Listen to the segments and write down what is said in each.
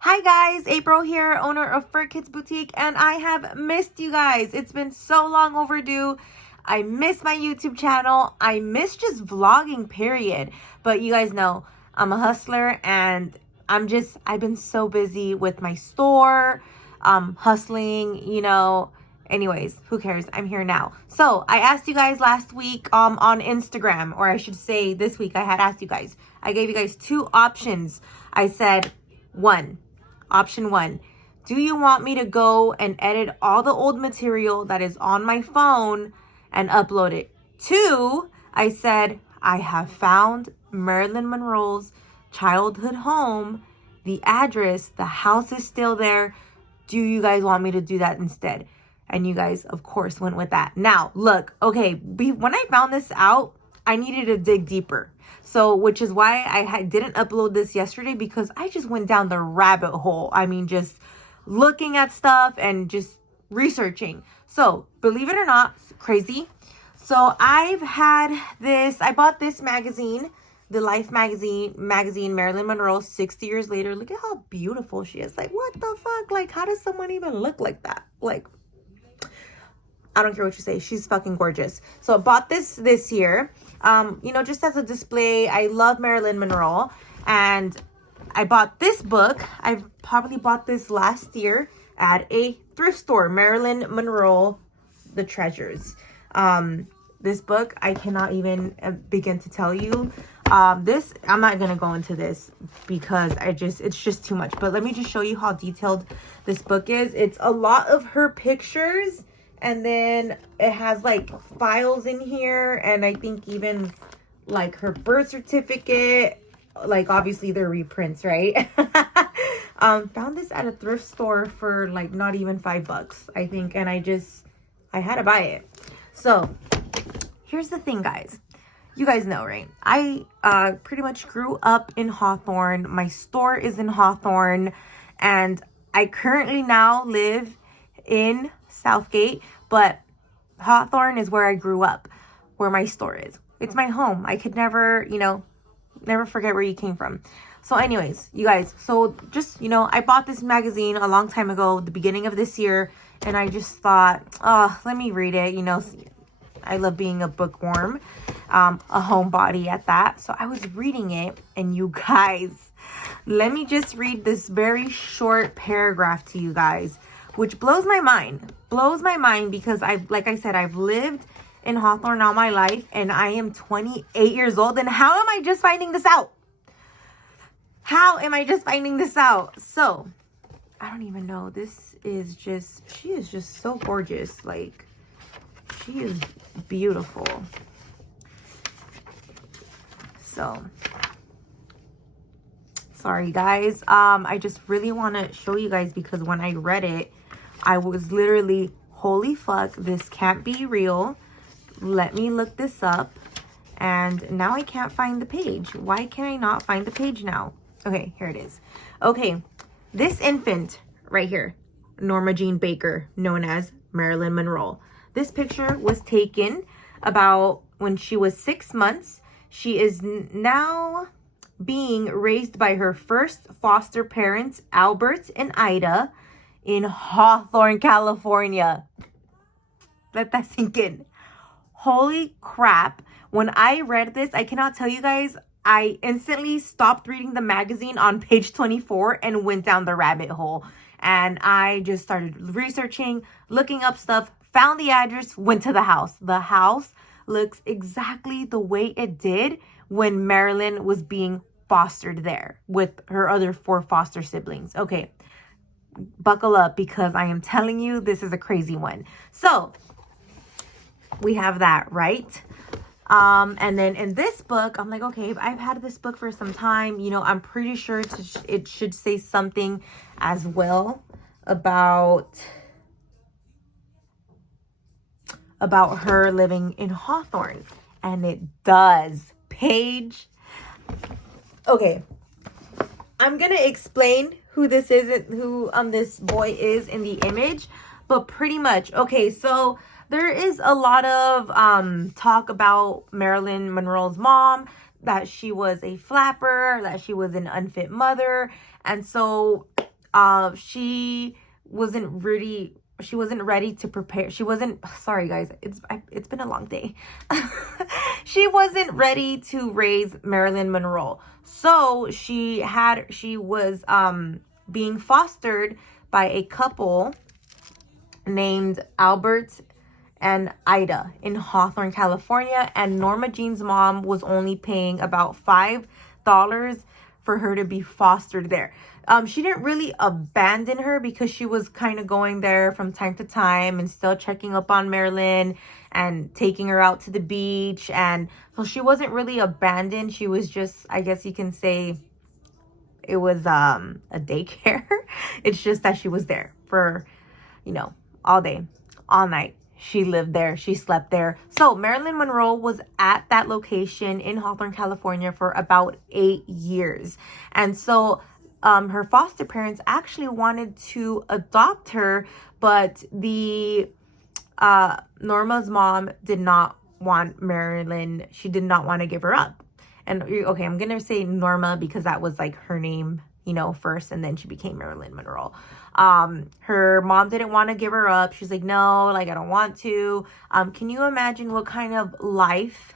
Hi guys, April here, owner of Fur Kids Boutique, and I have missed you guys. It's been so long overdue. I miss my YouTube channel. I miss just vlogging, period. But you guys know I'm a hustler and I've been so busy with my store, hustling, Anyways, who cares? I'm here now. So I asked you guys last week on Instagram, or I should say this week I had asked you guys. I gave you guys two options. I said, option one, do you want me to go and edit all the old material that is on my phone and upload it? Two, I said, I have found Marilyn Monroe's childhood home, the address, the house is still there. Do you guys want me to do that instead? And you guys, of course, went with that. Now, look, okay, when I found this out, I needed to dig deeper. So, which is why I didn't upload this yesterday, because I just went down the rabbit hole. I mean, just looking at stuff and just researching. So, believe it or not, crazy. So, I bought this magazine, the Life magazine, Marilyn Monroe, 60 years later. Look at how beautiful she is. Like, what the fuck? Like, how does someone even look like that? Like, I don't care what you say. She's fucking gorgeous. So I bought this year, just as a display. I love Marilyn Monroe. And I bought this book. I probably bought this last year at a thrift store. Marilyn Monroe, The Treasures. This book, I cannot even begin to tell you. I'm not going to go into this because it's just too much. But let me just show you how detailed this book is. It's a lot of her pictures. And then it has like files in here, and I think even like her birth certificate, like obviously they're reprints, right? Found this at a thrift store for like not even $5, I think, and I had to buy it. So here's the thing, guys. You guys know, right? I pretty much grew up in Hawthorne. My store is in Hawthorne, and I currently now live in Southgate, but Hawthorne is where I grew up, where my store is. It's my home. I could never forget where you came from. So anyways, you guys, so just, I bought this magazine a long time ago, the beginning of this year, and I just thought, oh, let me read it. I love being a bookworm, a homebody at that. So I was reading it, and you guys, let me just read this very short paragraph to you guys, which blows my mind. Blows my mind because like I said, I've lived in Hawthorne all my life, and I am 28 years old. And how am I just finding this out? How am I just finding this out? So, I don't even know. She is just so gorgeous. Like, she is beautiful. So, sorry guys. I just really want to show you guys, because when I read it, I was literally, holy fuck, this can't be real. Let me look this up. And now I can't find the page. Why can I not find the page now? Okay, here it is. Okay, this infant right here, Norma Jean Baker, known as Marilyn Monroe. This picture was taken about when she was 6 months. She is now being raised by her first foster parents, Albert and Ida, in Hawthorne, California. Let that sink in. Holy crap. When I read this, I cannot tell you guys, I instantly stopped reading the magazine on page 24 and went down the rabbit hole. And I just started researching, looking up stuff, found the address, went to the house. The house looks exactly the way it did when Marilyn was being fostered there with her other 4 foster siblings. Okay, buckle up, because I am telling you, this is a crazy one. So we have that, right? And then in this book, I'm like, okay, I've had this book for some time. I'm pretty sure it should say something as well about her living in Hawthorne. And it does. Page. Okay. I'm going to explain who this is, who this boy is in the image, but pretty much, okay, so there is a lot of talk about Marilyn Monroe's mom, that she was a flapper, that she was an unfit mother, and so she wasn't ready to prepare. Sorry guys, it's been a long day. She wasn't ready to raise Marilyn Monroe. So she was being fostered by a couple named Albert and Ida in Hawthorne, California, and Norma Jean's mom was only paying about $5 for her to be fostered there. She didn't really abandon her because she was kind of going there from time to time and still checking up on Marilyn and taking her out to the beach. And so she wasn't really abandoned. She was just, I guess you can say, it was a daycare. It's just that she was there for, all day, all night. She lived there. She slept there. So Marilyn Monroe was at that location in Hawthorne, California for about 8 years. And so her foster parents actually wanted to adopt her, but the Norma's mom did not want Marilyn. She did not want to give her up. And okay, I'm going to say Norma because that was like her name, first, and then she became Marilyn Monroe. Her mom didn't want to give her up. She's like, no, like, I don't want to. Can you imagine what kind of life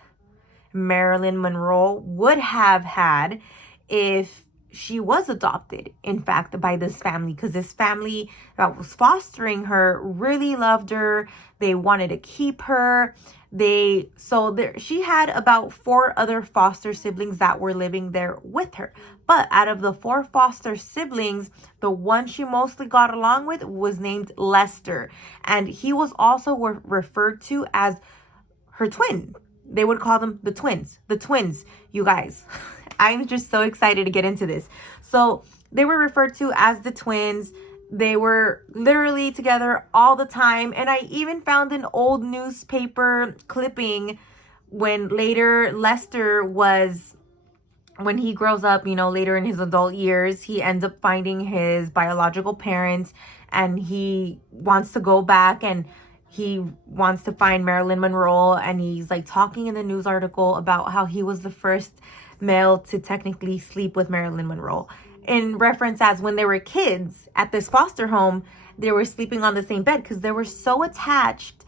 Marilyn Monroe would have had if she was adopted, in fact, by this family? Because this family that was fostering her really loved her. They wanted to keep her. She had about 4 other foster siblings that were living there with her. But out of the 4 foster siblings, the one she mostly got along with was named Lester. And he was also referred to as her twin. They would call them the twins. The twins, you guys. I'm just so excited to get into this. So they were referred to as the twins. They were literally together all the time. And I even found an old newspaper clipping when later when he grows up, later in his adult years, he ends up finding his biological parents and he wants to go back and he wants to find Marilyn Monroe. And he's like talking in the news article about how he was the first male to technically sleep with Marilyn Monroe, in reference as when they were kids at this foster home, they were sleeping on the same bed because they were so attached.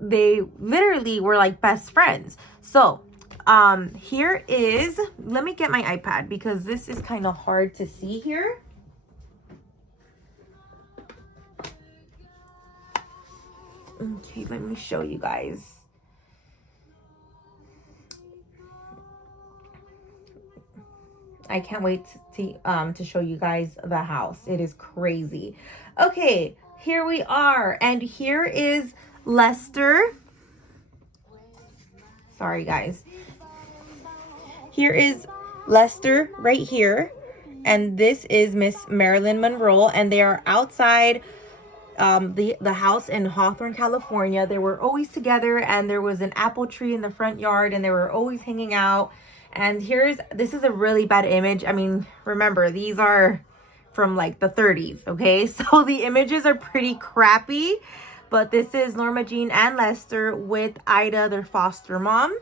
They literally were like best friends. So here is, let me get my iPad because this is kind of hard to see here. Okay, let me show you guys. I can't wait to show you guys the house. It is crazy. Okay, here we are. And here is Lester. Sorry, guys. Here is Lester right here. And this is Miss Marilyn Monroe. And they are outside the house in Hawthorne, California. They were always together. And there was an apple tree in the front yard. And they were always hanging out. And this is a really bad image. I mean, remember, these are from like the 30s, okay? So the images are pretty crappy. But this is Norma Jean and Lester with Ida, their foster mom.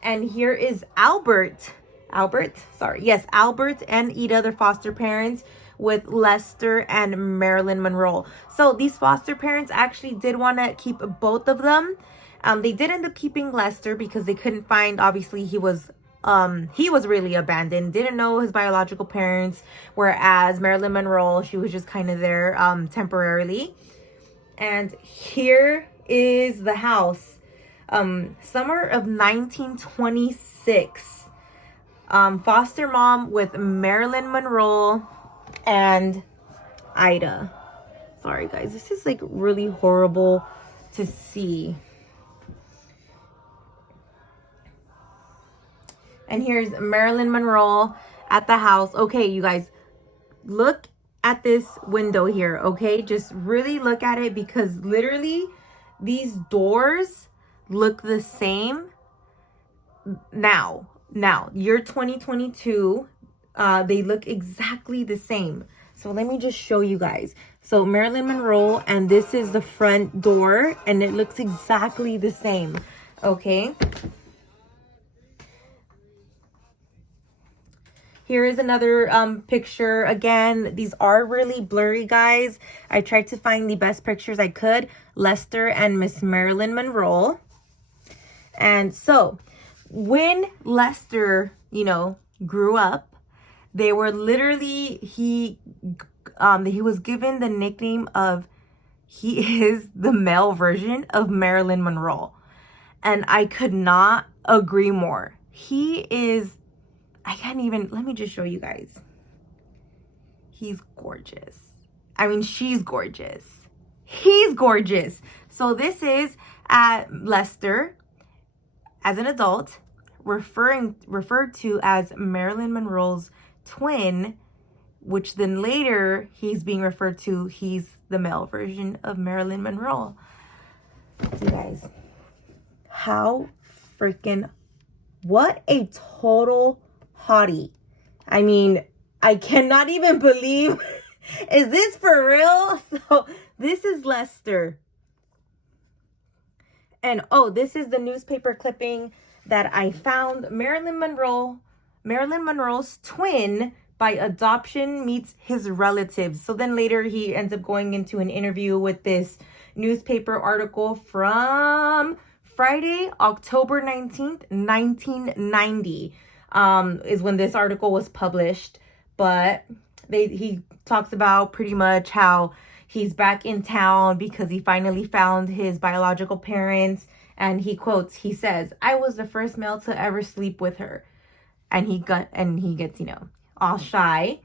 And here is Albert and Ida, their foster parents, with Lester and Marilyn Monroe. So these foster parents actually did want to keep both of them. They did end up keeping Lester because they couldn't find, obviously he was really abandoned, didn't know his biological parents, whereas Marilyn Monroe, she was just kind of there temporarily. And here is the house. Summer of 1926. Foster mom with Marilyn Monroe and Ida. Sorry guys, this is like really horrible to see. And here's Marilyn Monroe at the house. Okay, you guys, look at this window here, okay? Just really look at it because literally these doors look the same now. Year 2022, they look exactly the same. So let me just show you guys. So Marilyn Monroe, and this is the front door, and it looks exactly the same, okay? Here is another picture. Again, these are really blurry, guys. I tried to find the best pictures I could. Lester and Miss Marilyn Monroe. And so, when Lester, you know, grew up, they were literally, he was given the nickname of, he is the male version of Marilyn Monroe. And I could not agree more. He is, I can't even, let me just show you guys. He's gorgeous. I mean, she's gorgeous. He's gorgeous. So this is Lester as an adult, referred to as Marilyn Monroe's twin, which then later he's being referred to, he's the male version of Marilyn Monroe. You guys, how freaking, what a total hottie. I mean, I cannot even believe, is this for real? So this is Lester. And oh, this is the newspaper clipping that I found. Marilyn Monroe's twin by adoption meets his relatives. So then later he ends up going into an interview with this newspaper article from Friday, October 19th, 1990, is when this article was published. But he talks about pretty much how he's back in town because he finally found his biological parents. And he quotes, he says, "I was the first male to ever sleep with her." And he gets, you know, all shy.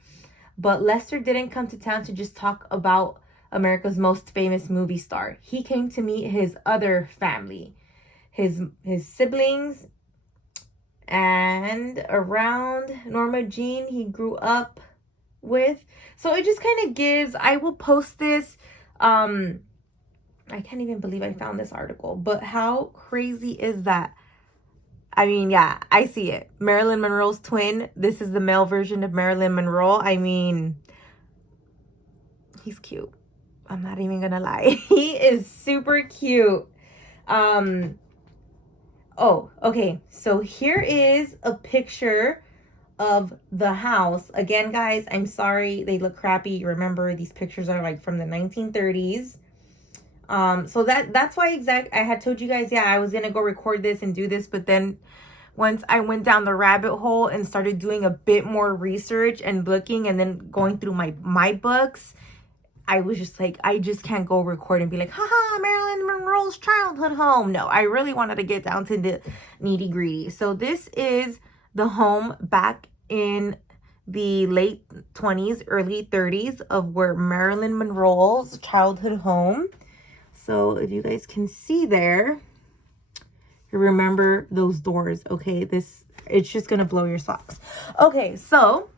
But Lester didn't come to town to just talk about America's most famous movie star. He came to meet his other family, his siblings, and around Norma Jean he grew up with. So it just kind of gives, I will post this, I can't even believe I found this article, but how crazy is that? I mean, yeah, I see it. Marilyn Monroe's twin. This is the male version of Marilyn Monroe. I mean, he's cute. I'm not even gonna lie. He is super cute. Oh, okay. So here is a picture of the house. Again, guys, I'm sorry they look crappy. Remember, these pictures are like from the 1930s. So that's why I had told you guys, yeah, I was gonna go record this and do this, but then once I went down the rabbit hole and started doing a bit more research and looking and then going through my books, I was just like, I just can't go record and be like, haha, Marilyn Monroe's childhood home. No, I really wanted to get down to the nitty gritty. So this is the home back in the late 20s, early 30s of where Marilyn Monroe's childhood home. So if you guys can see there, you remember those doors, okay? It's just gonna blow your socks. Okay, so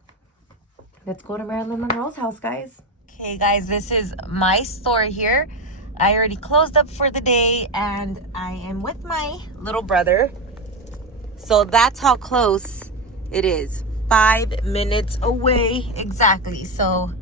let's go to Marilyn Monroe's house, guys. Okay, guys, this is my store here. I already closed up for the day and I am with my little brother. So that's how close it is. 5 minutes away, exactly. So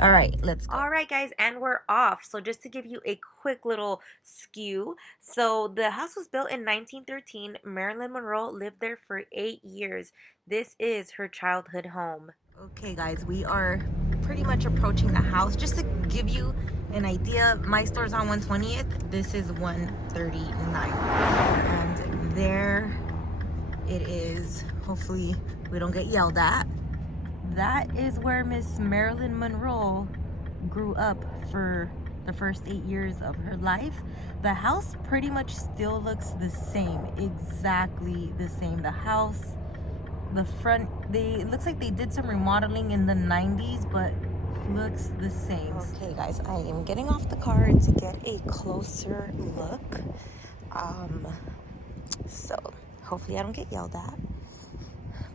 all right, let's go. All right, guys, and we're off. So just to give you a quick little skew. So the house was built in 1913. Marilyn Monroe lived there for 8 years. This is her childhood home. Okay, guys, we are pretty much approaching the house. Just to give you an idea, my store's on 120th. This is 139. And there it is. Hopefully we don't get yelled at. That is where Miss Marilyn Monroe grew up for the first 8 years of her life. The house pretty much still looks the same, exactly the same. The house, the front, it looks like they did some remodeling in the 90s, but looks the same. Okay, guys, I am getting off the car to get a closer look. So hopefully I don't get yelled at.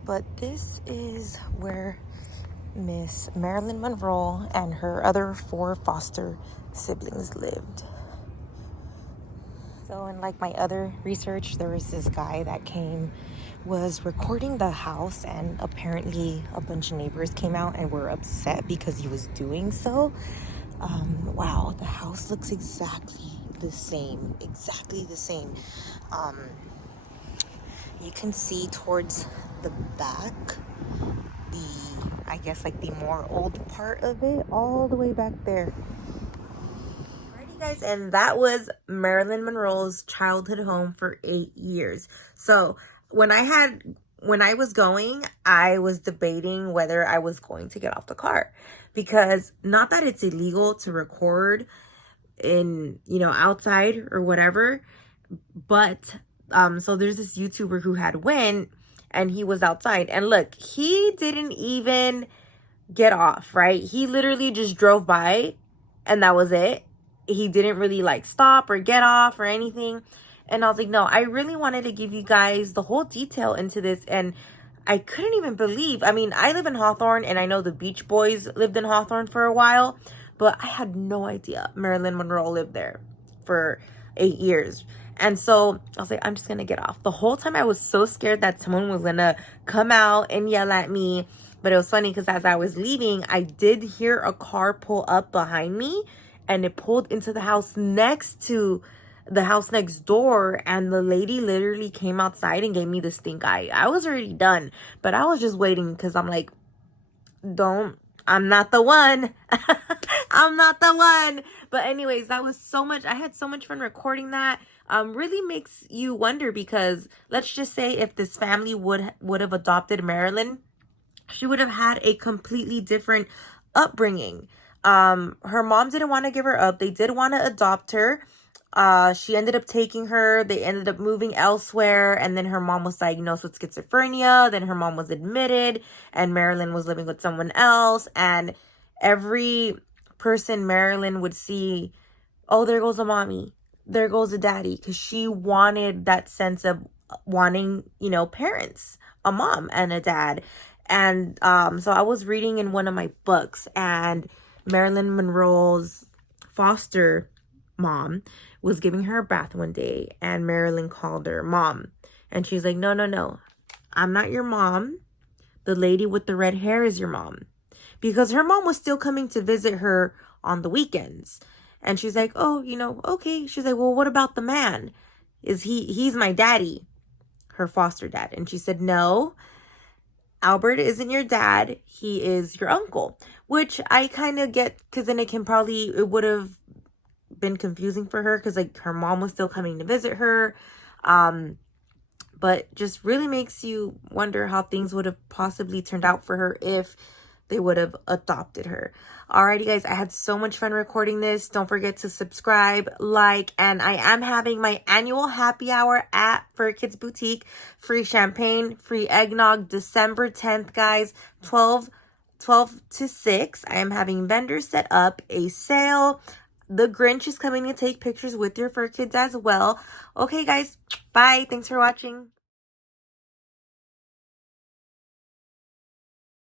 But this is where Miss Marilyn Monroe and her other 4 foster siblings lived. So in like my other research, there was this guy that was recording the house, and apparently a bunch of neighbors came out and were upset because he was doing so. Wow, the house looks exactly the same. You can see towards the back, the I guess like the more old part of it, all the way back there. Alrighty guys, and that was Marilyn Monroe's childhood home for 8 years. So when I was going, I was debating whether I was going to get off the car, because not that it's illegal to record in, outside or whatever, but so there's this YouTuber who had went, and he was outside, and look, he didn't even get off, right? He literally just drove by, and that was it. He didn't really like stop or get off or anything. And I was like, no, I really wanted to give you guys the whole detail into this. And I couldn't even believe, I mean, I live in Hawthorne, and I know the Beach Boys lived in Hawthorne for a while, but I had no idea Marilyn Monroe lived there for 8 years. And so I was like, I'm just going to get off. The whole time I was so scared that someone was going to come out and yell at me. But it was funny because as I was leaving, I did hear a car pull up behind me, and it pulled into the house next door, and the lady literally came outside and gave me the stink eye. I was already done, but I was just waiting because I'm like, I'm not the one. I'm not the one. But anyways, that was so much. I had so much fun recording that. Really makes you wonder, because let's just say if this family would have adopted Marilyn, she would have had a completely different upbringing. Her mom didn't want to give her up. They did want to adopt her. She ended up taking her. They ended up moving elsewhere. And then her mom was diagnosed with schizophrenia. Then her mom was admitted, and Marilyn was living with someone else. And every person Marilyn would see, oh, there goes a mommy. There goes a daddy. Because she wanted that sense of wanting, parents, a mom and a dad. And so I was reading in one of my books, and Marilyn Monroe's foster mom was giving her a bath one day, and Marilyn called her mom, and she's like, no, I'm not your mom. The lady with the red hair is your mom, because her mom was still coming to visit her on the weekends. And she's like, oh, okay. She's like, well, what about the man? He's my daddy, her foster dad. And she said, no, Albert isn't your dad. He is your uncle, which I kind of get, because then it would have been confusing for her, because like her mom was still coming to visit her. But just really makes you wonder how things would have possibly turned out for her if they would have adopted her. Alrighty guys, I had so much fun recording this. Don't forget to subscribe, like, and I am having my annual happy hour at Fur Kids Boutique. Free champagne, free eggnog, December 10th, guys, 12 to 6. I am having vendors set up, a sale. The Grinch is coming to take pictures with your fur kids as well. Okay guys, bye. Thanks for watching.